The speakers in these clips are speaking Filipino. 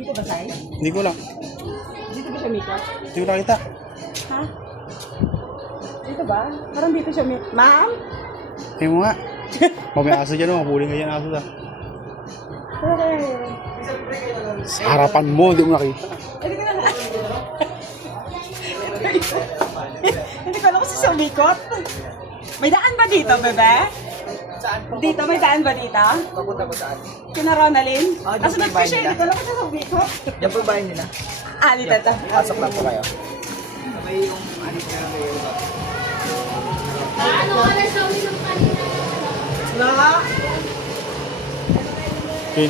Dito ba, Sai? Hindi ko lang. Dito ba siya makeup? Hindi ko nakita. Ha? Dito ba? Parang dito siya makeup. Ma'am? Hindi mo nga. May aso dyan, mabuling ka dyan aso ta. Sa harapan mo, hindi mo nakita. Hindi ko na Hindi ko alam kung siya umikot. May daan ba dito, bebe? Saan po? Dito, may daan ba dito? Papunta po saan? Kina Ronaldin? Ah, dito Nasunod yung ko bahay siya, nila. hindi ko alam kung siya umikot. Yan po yung bahay nila. Ah, dito ito. Pasok lang po kayo. May yung anik na kayo. Ano oras na uminom kanina? Wala! Okay.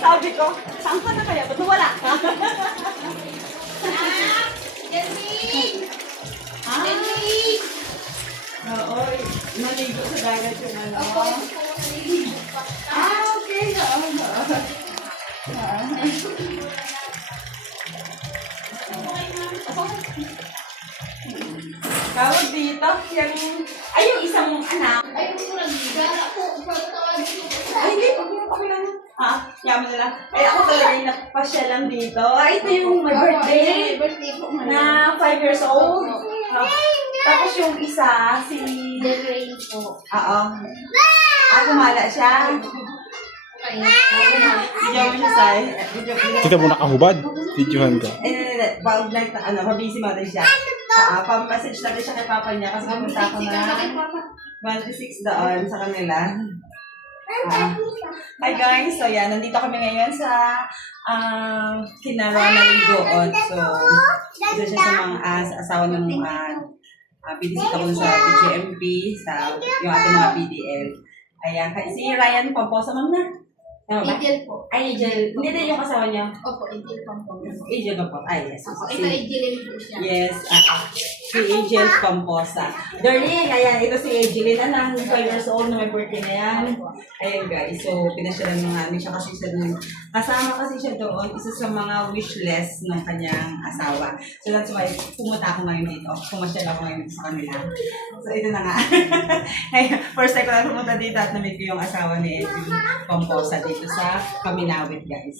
Sabi ko, saan ka na kaya? Ba't wala ka? Delphine! Ah, Delphine! oo, naligo sa dagat yung ano. Ako, gusto ko naliligo pa. Ah, okay. Oo. Tawag dito, yung, ay yung isang anak. Ay, gusto ko nagigala ako. Pagtawagin ko. Ay, hindi, okay lang. Ah, yaman na lang. Ay, ako talaga yung napasya lang dito. Ay, ito yung my birthday. Birthday ko. Na 5 years old. Ah, tapos yung isa, si... The rain po. Oo. Ah, kumala siya. Okay. Video mo siya, Sai. Kita mo nakahubad. Videohan ka. Eh, pag like, mabisi mo rin siya. Pag-message na rin siya kay papa niya kasi pumunta ako na 26 doon sa kanila. Hi guys, so yan, nandito kami ngayon sa Kinaranan doon. So, ito siya sa mga asawa ng pinisita ko sa BGMP, sa yung ating mga PDL. Ayan, si Ryan Pamposa, ma'am na. Ano ba? Angel po. Ay, Angel. Hindi din yung asawa niya. Opo, Angel Pamposa. Angel ba po? Ay, yes. Opo, ito Angel po siya. Yes, si Angel Pamposa. Darling, ayan, ito si Angelina ng 5 years old na may birthday na yan. Ayan guys, so pinasyalan mo namin siya kasi siya dun. Kasama kasi siya doon, isa sa mga wish list ng kanyang asawa. So that's why pumunta ako ngayon dito. Pumasyal ako ngayon sa kanila. So ito na nga. Ay, first time ko na pumunta dito at namit ko yung asawa ni Angel Pamposa dito sa Kaminawit guys.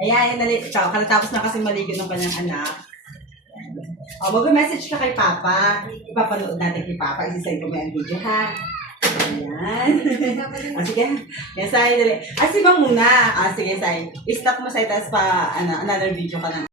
Ayan, katatapos na kasi maligo ng kanyang anak. O, mag-message ka kay Papa. Ipapanood natin kay Papa. Isisend ko mo yung video, ha? Ayan. O, sige. Yan, Sai. Dali. Sige muna. Sige, Sai. I-stop mo, Sai. Tapos another video ka na.